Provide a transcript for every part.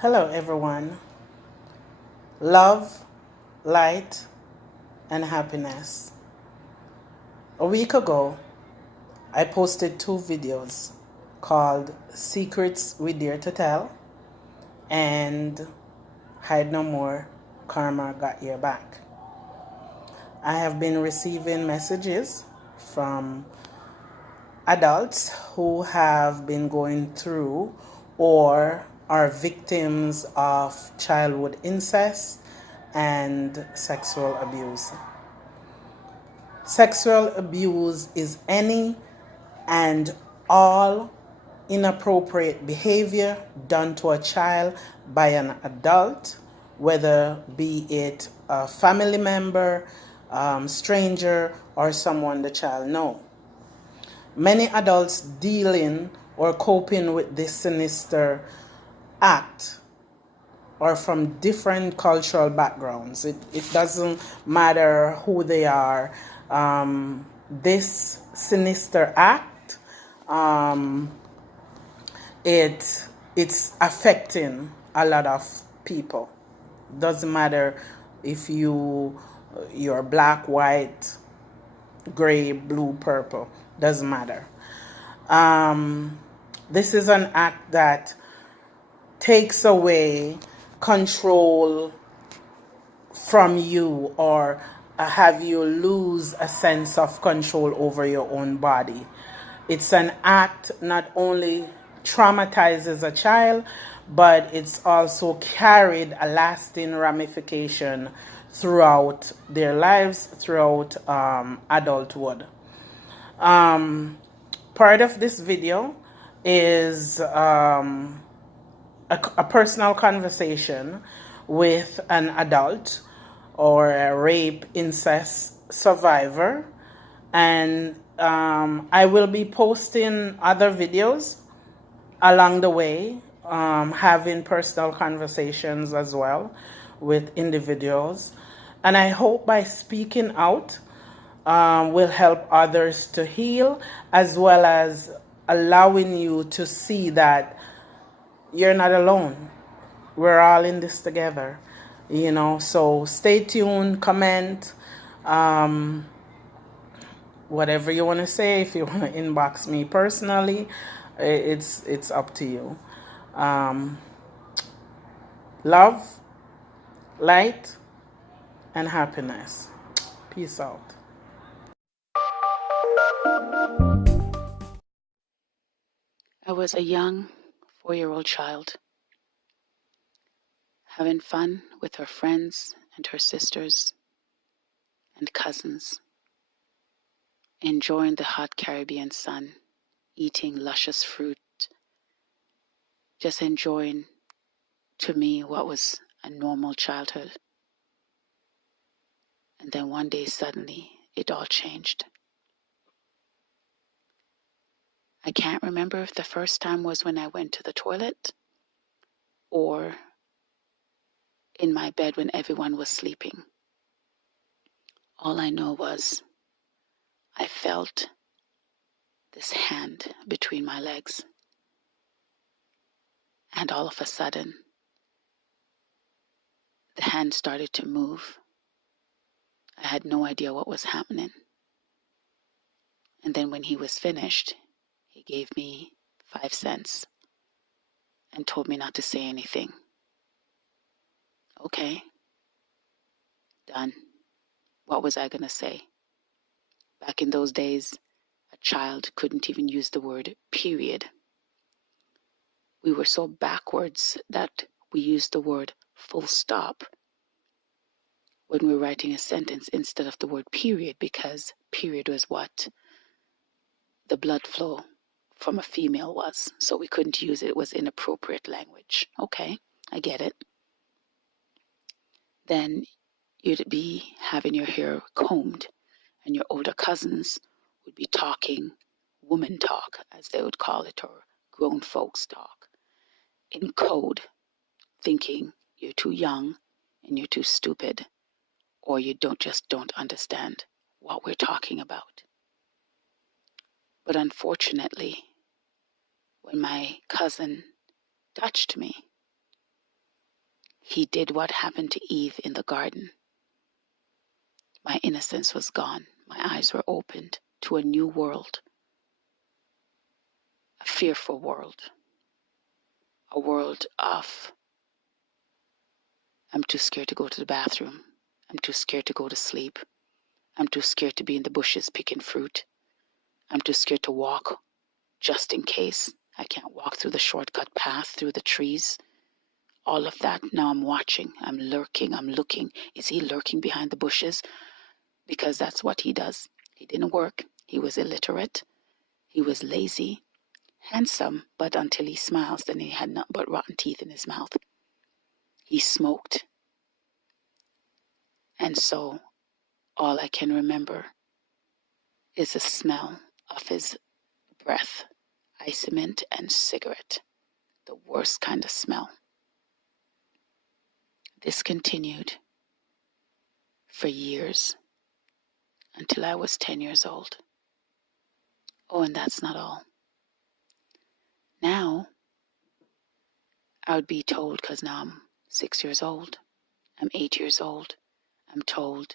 Hello, everyone. Love, light, and happiness. A week ago, I posted two videos called Secrets We Dare to Tell and Hide No More, Karma Got Your Back. I have been receiving messages from adults who have been going through or are victims of childhood incest and sexual abuse. Sexual abuse is any and all inappropriate behavior done to a child by an adult, whether be it a family member, stranger, or someone the child knows. Many adults dealing or coping with this sinister act are from different cultural backgrounds. It doesn't matter who they are. This sinister act, it's affecting a lot of people. Doesn't matter if you're black, white, gray, blue, purple. Doesn't matter. This is an act that takes away control from you or have you lose a sense of control over your own body. It's an act not only traumatizes a child, but it's also carried a lasting ramification throughout their lives, throughout adulthood. Part of this video is a personal conversation with an adult or a rape incest survivor, and I will be posting other videos along the way, having personal conversations as well with individuals, and I hope by speaking out will help others to heal, as well as allowing you to see that you're not alone. We're all in this together, so stay tuned, comment, whatever you want to say. If you want to inbox me personally, it's up to you. Love, light, and happiness. Peace out. I was a young 4-year-old child, having fun with her friends and her sisters and cousins, enjoying the hot Caribbean sun, eating luscious fruit, just enjoying, to me, what was a normal childhood. And then one day, suddenly, it all changed. I can't remember if the first time was when I went to the toilet or in my bed when everyone was sleeping. All I know was I felt this hand between my legs. And all of a sudden, the hand started to move. I had no idea what was happening. And then when he was finished, he gave me 5 cents and told me not to say anything. Okay, done. What was I going to say? Back in those days, a child couldn't even use the word period. We were so backwards that we used the word full stop when we were writing a sentence instead of the word period, because period was what the blood flow from a female was. So we couldn't use it. It was inappropriate language. Okay, I get it. Then you'd be having your hair combed and your older cousins would be talking woman talk, as they would call it, or grown folks talk, in code, thinking you're too young and you're too stupid, or you don't understand what we're talking about. But unfortunately, when my cousin touched me, He did what happened to Eve in the garden. My innocence was gone. My eyes were opened to a new world, a fearful world, a world of, I'm too scared to go to the bathroom. I'm too scared to go to sleep. I'm too scared to be in the bushes picking fruit. I'm too scared to walk just in case I can't walk through the shortcut path through the trees. All of that. Now I'm watching. I'm lurking. I'm looking. Is he lurking behind the bushes? Because that's what he does. He didn't work. He was illiterate. He was lazy. Handsome, but until he smiles, then he had nothing but rotten teeth in his mouth. He smoked. And so all I can remember is the smell of his breath, cement and cigarette, the worst kind of smell. This continued for years until I was 10 years old. Oh, and that's not all. Now, I would be told, because now I'm 6 years old, I'm 8 years old, I'm told,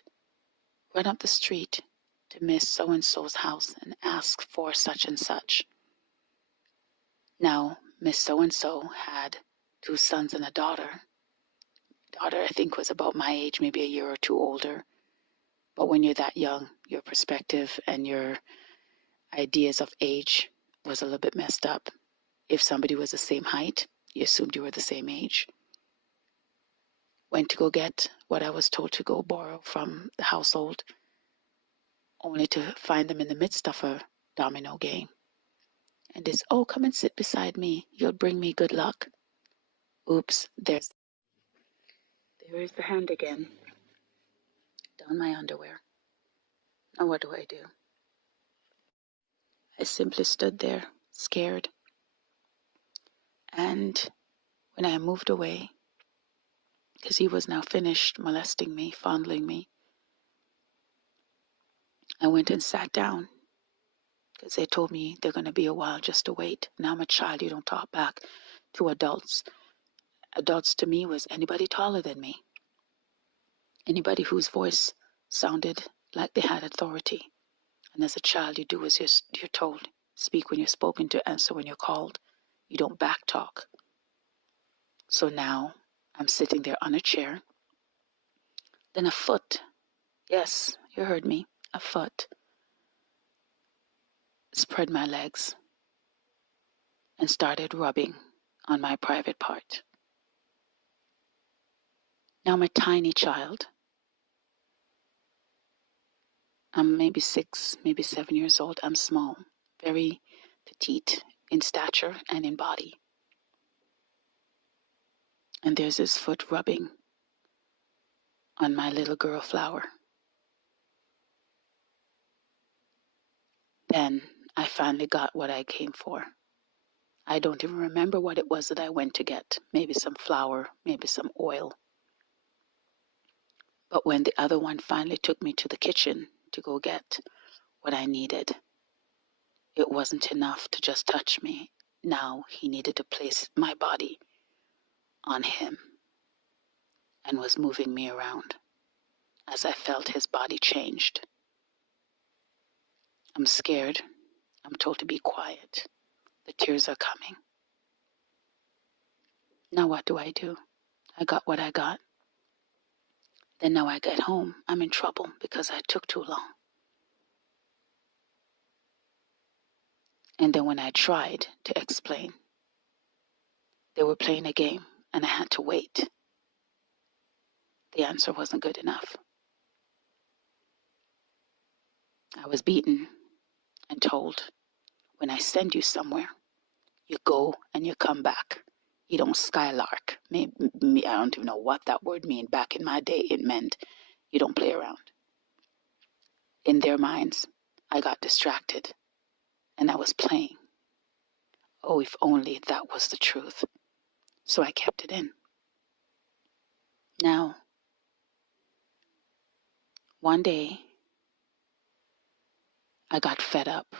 run up the street to Miss So-and-so's house and ask for such and such. Now, Miss So-and-so had 2 sons and a daughter. Daughter, I think, was about my age, maybe a year or 2 older. But when you're that young, your perspective and your ideas of age was a little bit messed up. If somebody was the same height, you assumed you were the same age. Went to go get what I was told to go borrow from the household, only to find them in the midst of a domino game. And it's, oh, come and sit beside me. You'll bring me good luck. Oops, there is the hand again. Down my underwear. Now what do? I simply stood there, scared. And when I moved away, because he was now finished molesting me, fondling me, I went and sat down, because they told me they're going to be a while just to wait. Now I'm a child, you don't talk back to adults. Adults to me was anybody taller than me, anybody whose voice sounded like they had authority. And as a child, you do as you're told. Speak when you're spoken to, answer when you're called. You don't backtalk. So now I'm sitting there on a chair. Then a foot, yes, you heard me, a foot, spread my legs and started rubbing on my private part. Now I'm a tiny child. I'm maybe 6, maybe 7 years old. I'm small, very petite in stature and in body. And there's this foot rubbing on my little girl flower. Then I finally got what I came for. I don't even remember what it was that I went to get. Maybe some flour, maybe some oil. But when the other one finally took me to the kitchen to go get what I needed, it wasn't enough to just touch me. Now he needed to place my body on him and was moving me around as I felt his body changed. I'm scared. I'm told to be quiet. The tears are coming. Now what do? I got what I got. Then now I get home. I'm in trouble because I took too long. And then when I tried to explain, they were playing a game and I had to wait. The answer wasn't good enough. I was beaten and told, when I send you somewhere, you go and you come back. You don't skylark. Maybe, I don't even know what that word means. Back in my day, it meant you don't play around. In their minds, I got distracted and I was playing. Oh, if only that was the truth. So I kept it in. Now, one day, I got fed up.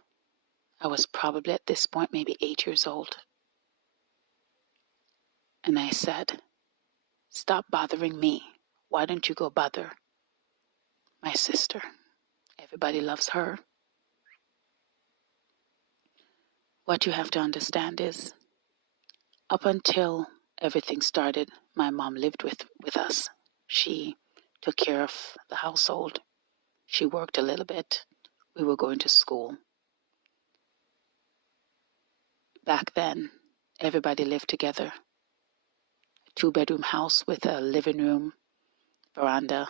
I was probably at this point maybe 8 years old. And I said, Stop bothering me. Why don't you go bother my sister? Everybody loves her. What you have to understand is, up until everything started, my mom lived with us. She took care of the household. She worked a little bit. We were going to school. Back then, everybody lived together. A 2-bedroom house with a living room, veranda,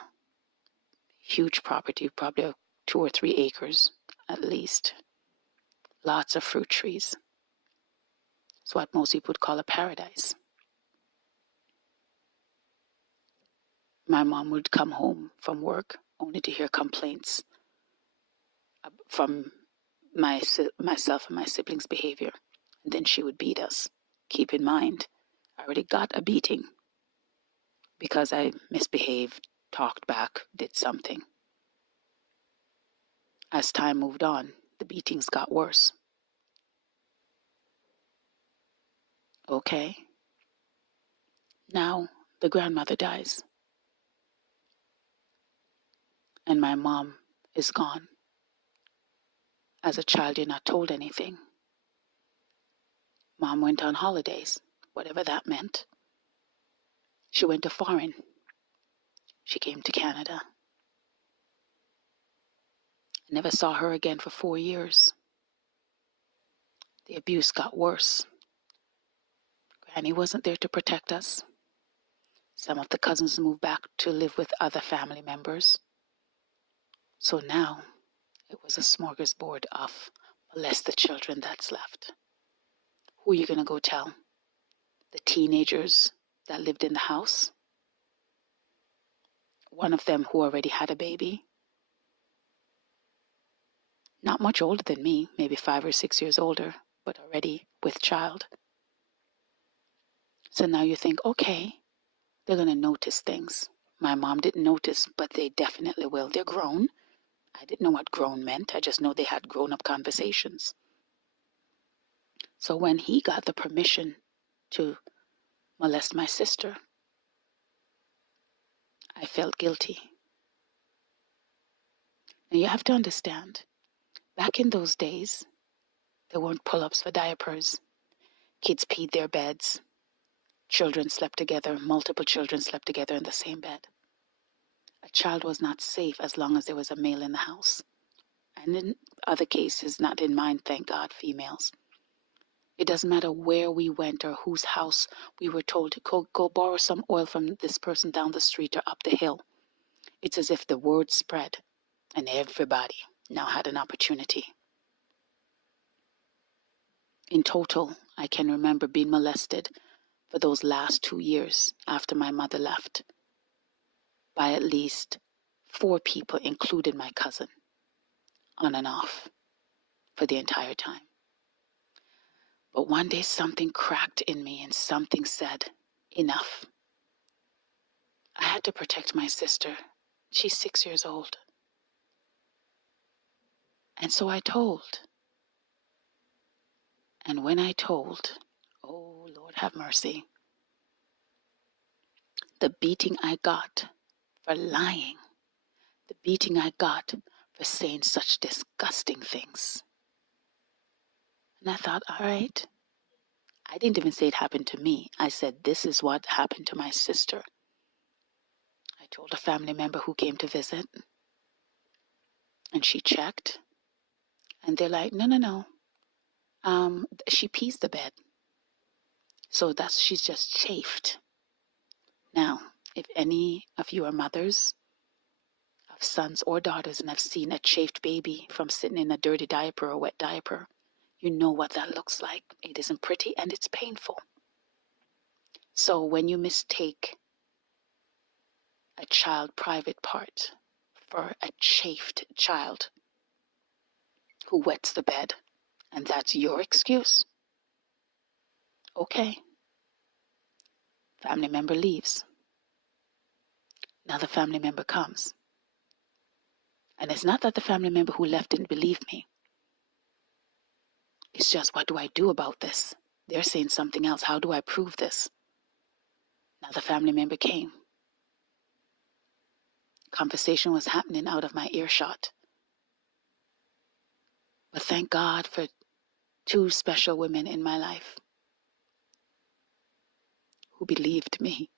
huge property, probably 2 or 3 acres at least. Lots of fruit trees. It's what most people would call a paradise. My mom would come home from work only to hear complaints from myself and my siblings' behavior. And then she would beat us. Keep in mind, I already got a beating because I misbehaved, talked back, did something. As time moved on, the beatings got worse. Okay. Now the grandmother dies. And my mom is gone. As a child, you're not told anything. Mom went on holidays, whatever that meant. She went to foreign. She came to Canada. I never saw her again for 4 years. The abuse got worse. Granny wasn't there to protect us. Some of the cousins moved back to live with other family members. So now it was a smorgasbord of molested children that's left. Who are you going to go tell? The teenagers that lived in the house? One of them who already had a baby? Not much older than me, maybe 5 or 6 years older, but already with child. So now you think, okay, they're going to notice things. My mom didn't notice, but they definitely will. They're grown. I didn't know what grown meant. I just know they had grown-up conversations. So when he got the permission to molest my sister, I felt guilty. Now you have to understand, back in those days, there weren't pull-ups for diapers. Kids peed their beds. Children slept together. Multiple children slept together in the same bed. A child was not safe as long as there was a male in the house. And in other cases, not in mine, thank God, females. It doesn't matter where we went or whose house we were told to go borrow some oil from this person down the street or up the hill. It's as if the word spread and everybody now had an opportunity. In total, I can remember being molested for those last 2 years after my mother left by at least 4 people, including my cousin, on and off for the entire time. But one day something cracked in me and something said, enough. I had to protect my sister. She's 6 years old. And so I told. And when I told, oh Lord have mercy, the beating I got for lying, the beating I got for saying such disgusting things. And I thought, all right. I didn't even say it happened to me. I said, this is what happened to my sister. I told a family member who came to visit. And she checked. And they're like, no. She pees the bed. So she's just chafed. Now, if any of you are mothers of sons or daughters and have seen a chafed baby from sitting in a dirty diaper or wet diaper, you know what that looks like. It isn't pretty and it's painful. So when you mistake a child private part for a chafed child who wets the bed, and that's your excuse, okay. Family member leaves. Another family member comes. And it's not that the family member who left didn't believe me. It's just, what do I do about this? They're saying something else. How do I prove this? Another family member came. Conversation was happening out of my earshot. But thank God for two special women in my life who believed me.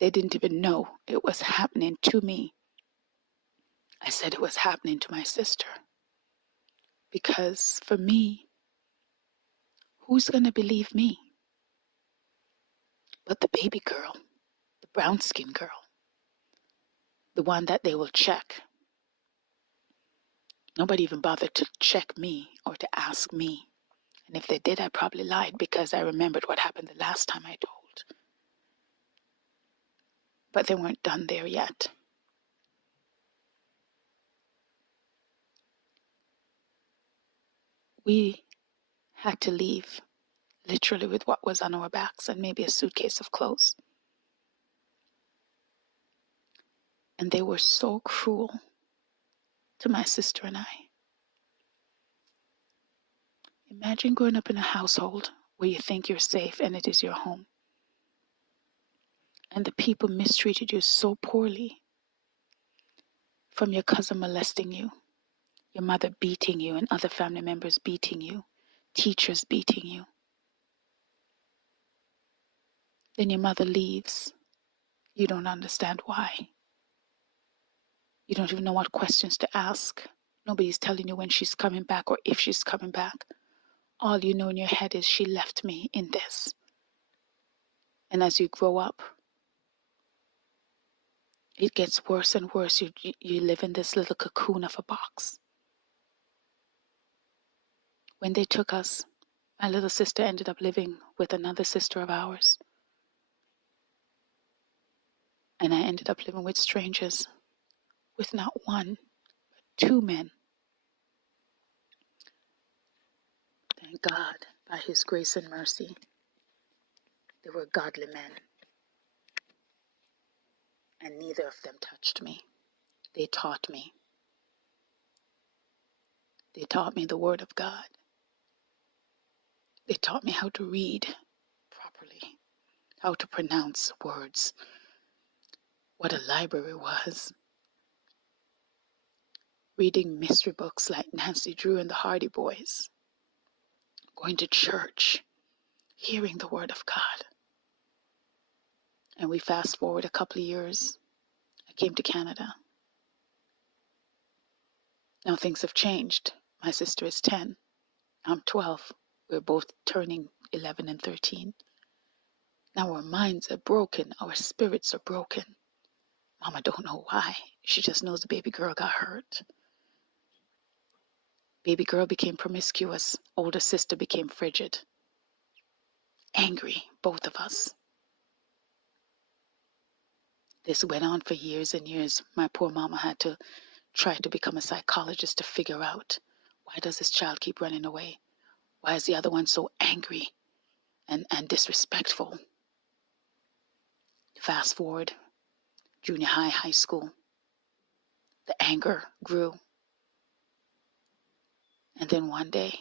They didn't even know it was happening to me. I said it was happening to my sister. Because for me, who's going to believe me? But the baby girl, the brown skin girl, the one that they will check. Nobody even bothered to check me or to ask me. And if they did, I probably lied because I remembered what happened the last time I told. But they weren't done there yet. We had to leave, literally with what was on our backs and maybe a suitcase of clothes. And they were so cruel to my sister and I. Imagine growing up in a household where you think you're safe and it is your home. And the people mistreated you so poorly. From your cousin molesting you, your mother beating you and other family members beating you, teachers beating you. Then your mother leaves. You don't understand why. You don't even know what questions to ask. Nobody's telling you when she's coming back or if she's coming back. All you know in your head is she left me in this. And as you grow up, it gets worse and worse. You live in this little cocoon of a box. When they took us, my little sister ended up living with another sister of ours. And I ended up living with strangers, with not one, but two men. Thank God, by His grace and mercy, they were godly men. And neither of them touched me. They taught me. They taught me the Word of God. They taught me how to read properly, how to pronounce words, what a library was. Reading mystery books like Nancy Drew and the Hardy Boys. Going to church, hearing the Word of God. And we fast forward a couple of years. I came to Canada. Now things have changed. My sister is 10. I'm 12. We're both turning 11 and 13. Now our minds are broken. Our spirits are broken. Mama don't know why. She just knows the baby girl got hurt. Baby girl became promiscuous. Older sister became frigid. Angry, both of us. This went on for years and years. My poor mama had to try to become a psychologist to figure out, why does this child keep running away? Why is the other one so angry and disrespectful? Fast forward, junior high, high school. The anger grew. And then one day,